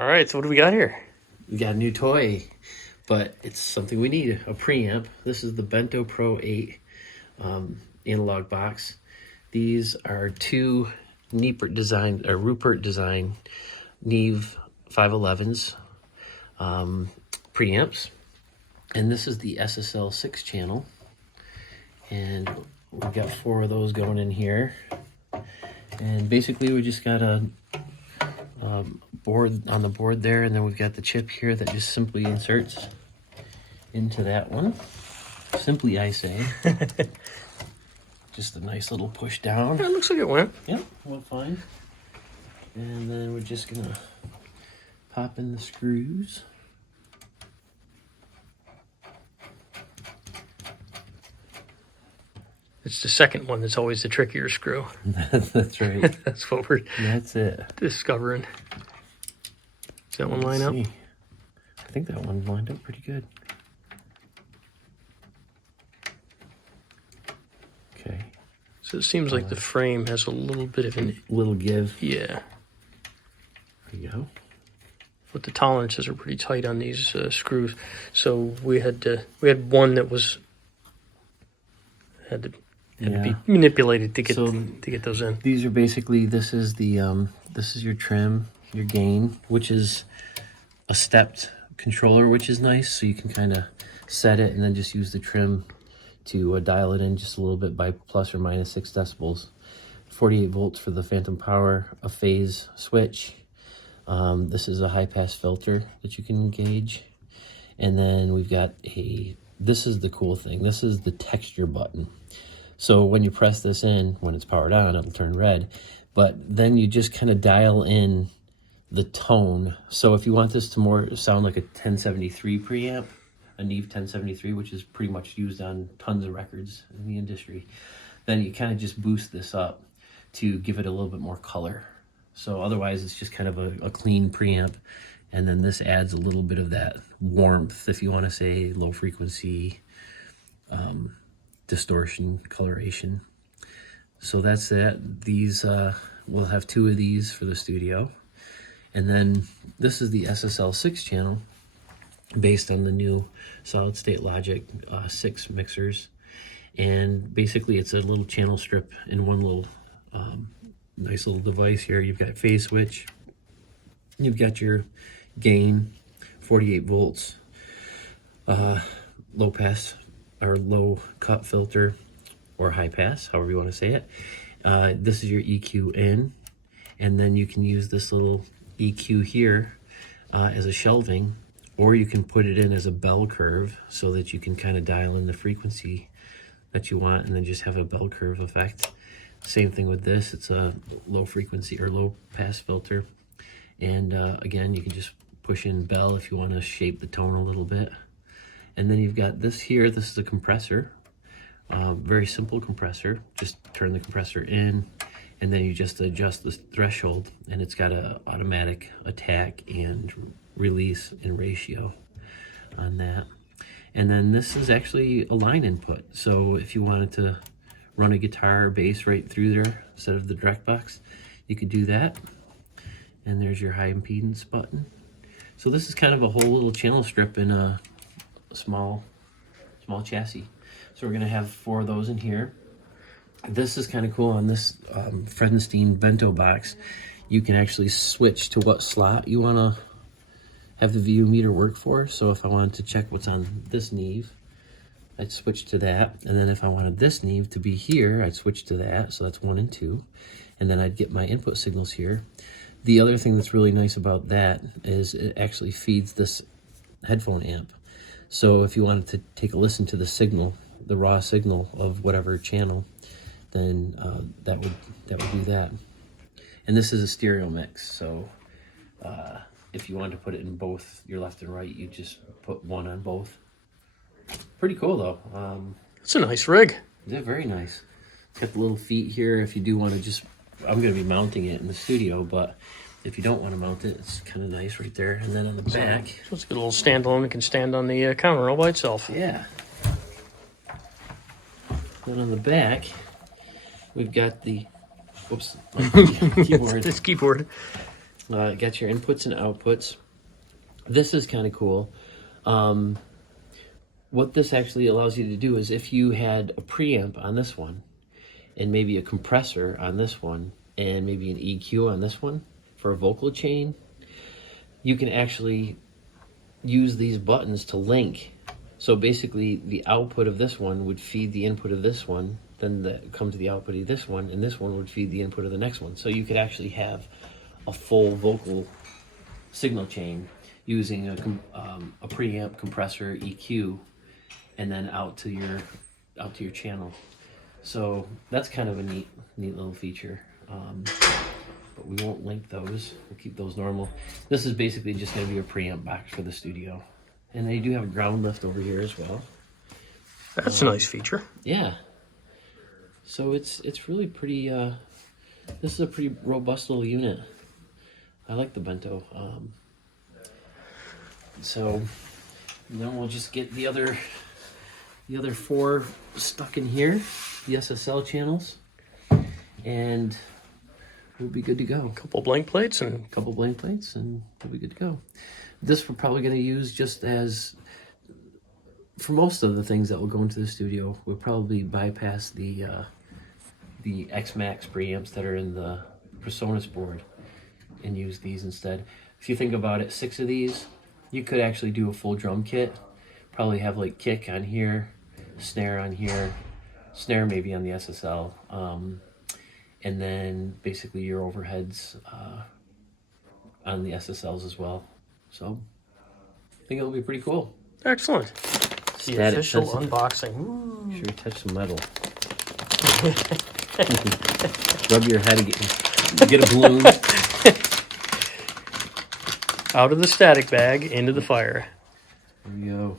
All right, so what do we got here? We got a new toy, but it's something we need, a preamp. This is the Bento PRO 8 analog box. These are two Rupert design Neve 511s preamps, and this is the SSL SiX channel, and we've got 4 of those going in here. And basically we just got a board on the board there, and then we've got the chip here that just simply inserts into that one. Simply, I say. Just a nice little push down. Yeah, it looks like it went. Yep, went fine. And then we're just gonna pop in the screws. It's the second one that's always the trickier screw. That's right. That's what we're That's it. discovering. Does that one line up? I think that one lined up pretty good. Okay. So it seems like the frame has a little bit of an... Little give. Yeah. There you go. But the tolerances are pretty tight on these screws. So we had one that was... Had to be manipulated to get those in. These are basically, this is your trim, your gain, which is a stepped controller, which is nice. So you can kind of set it and then just use the trim to dial it in just a little bit by plus or minus 6 decibels. 48 volts for the phantom power, a phase switch. This is a high pass filter that you can engage. And then we've got this is the cool thing. This is the texture button. So when you press this in, when it's powered on, it'll turn red. But then you just kind of dial in the tone. So if you want this to more sound like a 1073 preamp, a Neve 1073, which is pretty much used on tons of records in the industry, then you kind of just boost this up to give it a little bit more color. So otherwise it's just kind of a clean preamp. And then this adds a little bit of that warmth, if you want to say low frequency, distortion, coloration. So that's that. These, we'll have 2 of these for the studio. And then this is the SSL SiX channel based on the new solid state logic 6 mixers. And basically it's a little channel strip in one little nice little device here. You've got phase switch, you've got your gain, 48 volts, low pass or low cut filter, or high pass, however you want to say it. This is your EQ in, and then you can use this little EQ here as a shelving, or you can put it in as a bell curve so that you can kind of dial in the frequency that you want and then just have a bell curve effect. Same thing with this. It's a low frequency or low pass filter. And again, you can just push in bell if you want to shape the tone a little bit. And then you've got this here. This is a compressor. Very simple compressor. Just turn the compressor in, and then you just adjust the threshold, and it's got an automatic attack and release in ratio on that. And then this is actually a line input. So if you wanted to run a guitar or bass right through there instead of the direct box, you could do that. And there's your high impedance button. So this is kind of a whole little channel strip in a small chassis. So we're gonna have 4 of those in here. This is kind of cool. On this Fredenstein Bento box, you can actually switch to what slot you wanna have the VU meter work for. So if I wanted to check what's on this Neve, I'd switch to that. And then if I wanted this Neve to be here, I'd switch to that. So that's 1 and 2. And then I'd get my input signals here. The other thing that's really nice about that is it actually feeds this headphone amp. So if you wanted to take a listen to the signal, the raw signal of whatever channel, then that would do that. And this is a stereo mix. So if you wanted to put it in both your left and right, you just put one on both. Pretty cool though. It's a nice rig. Yeah, very nice. It's got the little feet here if you do want to just... I'm going to be mounting it in the studio, but if you don't want to mount it, it's kind of nice right there. And then on the back... So it's got a little standalone that can stand on the counter all by itself. Yeah. Then on the back, we've got the... Whoops. Keyboard. This keyboard. Got your inputs and outputs. This is kind of cool. What this actually allows you to do is if you had a preamp on this one and maybe a compressor on this one and maybe an EQ on this one for a vocal chain, you can actually use these buttons to link. So basically the output of this one would feed the input of this one, then that comes the output of this one, and this one would feed the input of the next one. So you could actually have a full vocal signal chain using a preamp, compressor, EQ, and then out to your channel. So that's kind of a neat little feature. But we won't link those. We'll keep those normal. This is basically just going to be a preamp box for the studio, and they do have a ground lift over here as well. That's a nice feature. Yeah. So it's really pretty. This is a pretty robust little unit. I like the Bento. So then we'll just get the other 4 stuck in here, the SSL channels, and we'll be good to go. A couple blank plates and we'll be good to go. This we're probably going to use just as, for most of the things that will go into the studio, we'll probably bypass the X-Max preamps that are in the PreSonus board and use these instead. If you think about it, 6 of these, you could actually do a full drum kit. Probably have like kick on here, snare on here, snare maybe on the SSL, and then basically your overheads on the SSLs as well. So I think it'll be pretty cool. excellent. The official unboxing. Ooh. Sure, touch some metal. Rub your head again. Get a balloon. Out of the static bag, into the fire. There we go.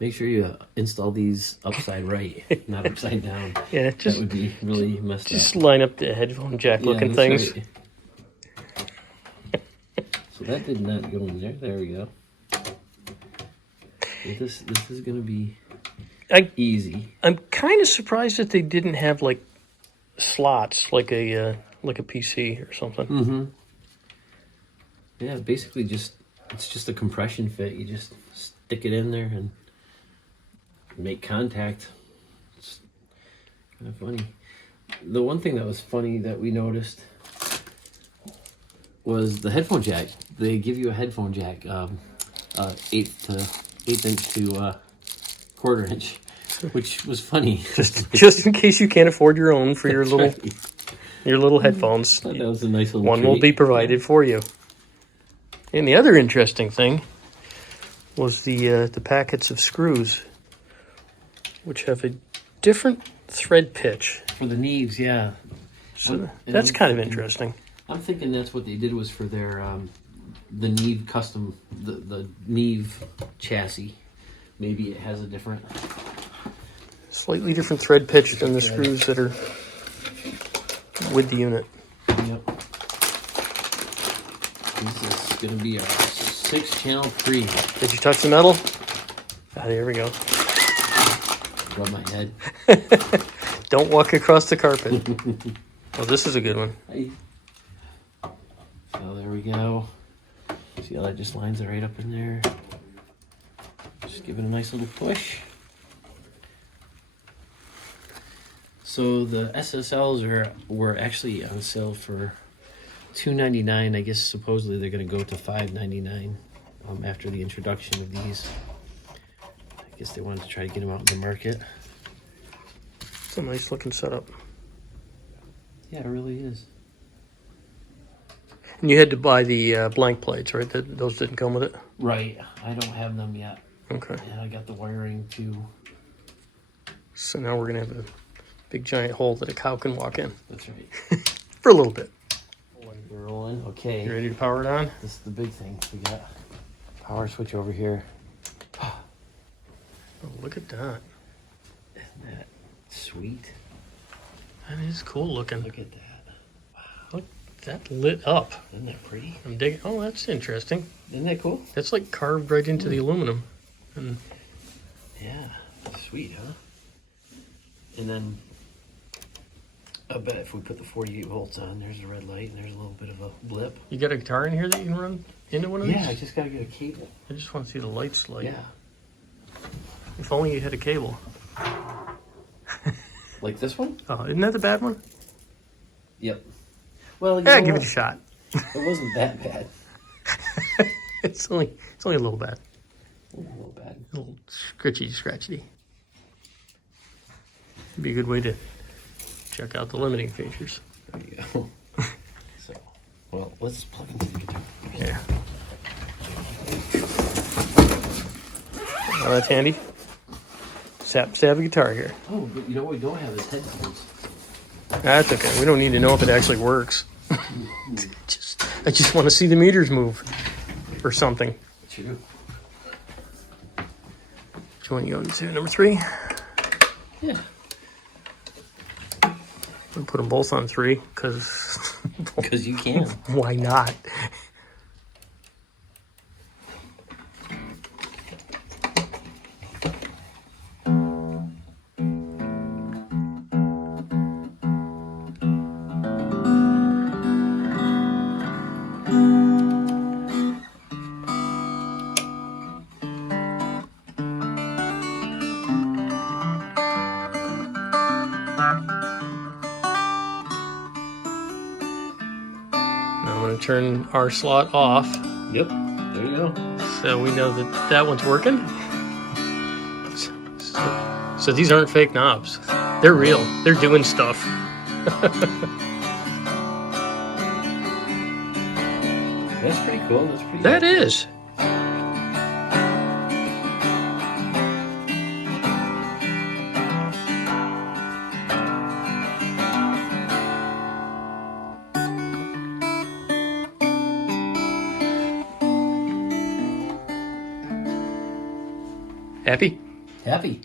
Make sure you install these upside right, not upside down. Yeah, that would be really messed up. Just line up the headphone jack looking things. Right. So that did not go in there. There we go. This is going to be easy. I'm kind of surprised that they didn't have like slots like a PC or something. Mm-hmm. Yeah, basically it's just a compression fit. You just stick it in there and make contact. It's kind of funny. The one thing that was funny that we noticed was the headphone jack. They give you a headphone jack, 1/8 inch to 1/4 inch, which was funny. just in case you can't afford your own for your little right. your little headphones. That was a nice little one treat. will be provided for you. And the other interesting thing was the packets of screws, which have a different thread pitch. For the Neves, yeah. So that's kind of interesting. I'm thinking that's what they did was for their the Neve custom, the Neve chassis. Maybe it has a different, Slightly different thread pitch than the screws that are with the unit. Yep. This is going to be our 6 channel pre. Did you touch the metal? Ah, there we go. Rub my head. Don't walk across the carpet. Oh, this is a good one. So there we go. See how that just lines it right up in there. Just give it a nice little push. So the SSLs were actually on sale for $2.99. I guess supposedly they're going to go to $5.99 after the introduction of these. I guess they wanted to try to get them out in the market. It's a nice looking setup. Yeah, it really is. And you had to buy the blank plates, right? Those didn't come with it? Right. I don't have them yet. Okay. And I got the wiring too. So now we're going to have a big giant hole that a cow can walk in. That's right. For a little bit. We're rolling. Okay. You ready to power it on? This is the big thing. We got power switch over here. Oh, look at that. Isn't that sweet? That is cool looking. Look at that. Look, that lit up. Isn't that pretty? I'm digging. Oh, that's interesting. Isn't that cool? That's like carved right into the aluminum. And yeah, sweet, huh? And then I bet if we put the 48 volts on, there's a red light and there's a little bit of a blip. You got a guitar in here that you can run into one of these? Yeah, I just gotta get a cable. I just want to see the lights light. Yeah. If only you had a cable. Like this one? Oh, isn't that the bad one? Yep. Well, you Yeah, know give it what? a shot. It wasn't that bad. It's only a little bad. A little bad. A little scratchy. Be a good way to check out the limiting features. There you go. So, well, let's plug into the guitar. Yeah. Oh, that's handy. Happens to have a guitar here. Oh, but you know what we don't have is headphones. That's okay. We don't need to know if it actually works. I just want to see the meters move or something. True. Which one you going to? Number 3? Yeah. We'll put them both on 3 because Because you can. why not? Now I'm going to turn our slot off Yep. There you go. so we know that that one's working. So these aren't fake knobs. They're real. They're doing stuff. That's pretty cool. That's pretty That is. Happy? Happy.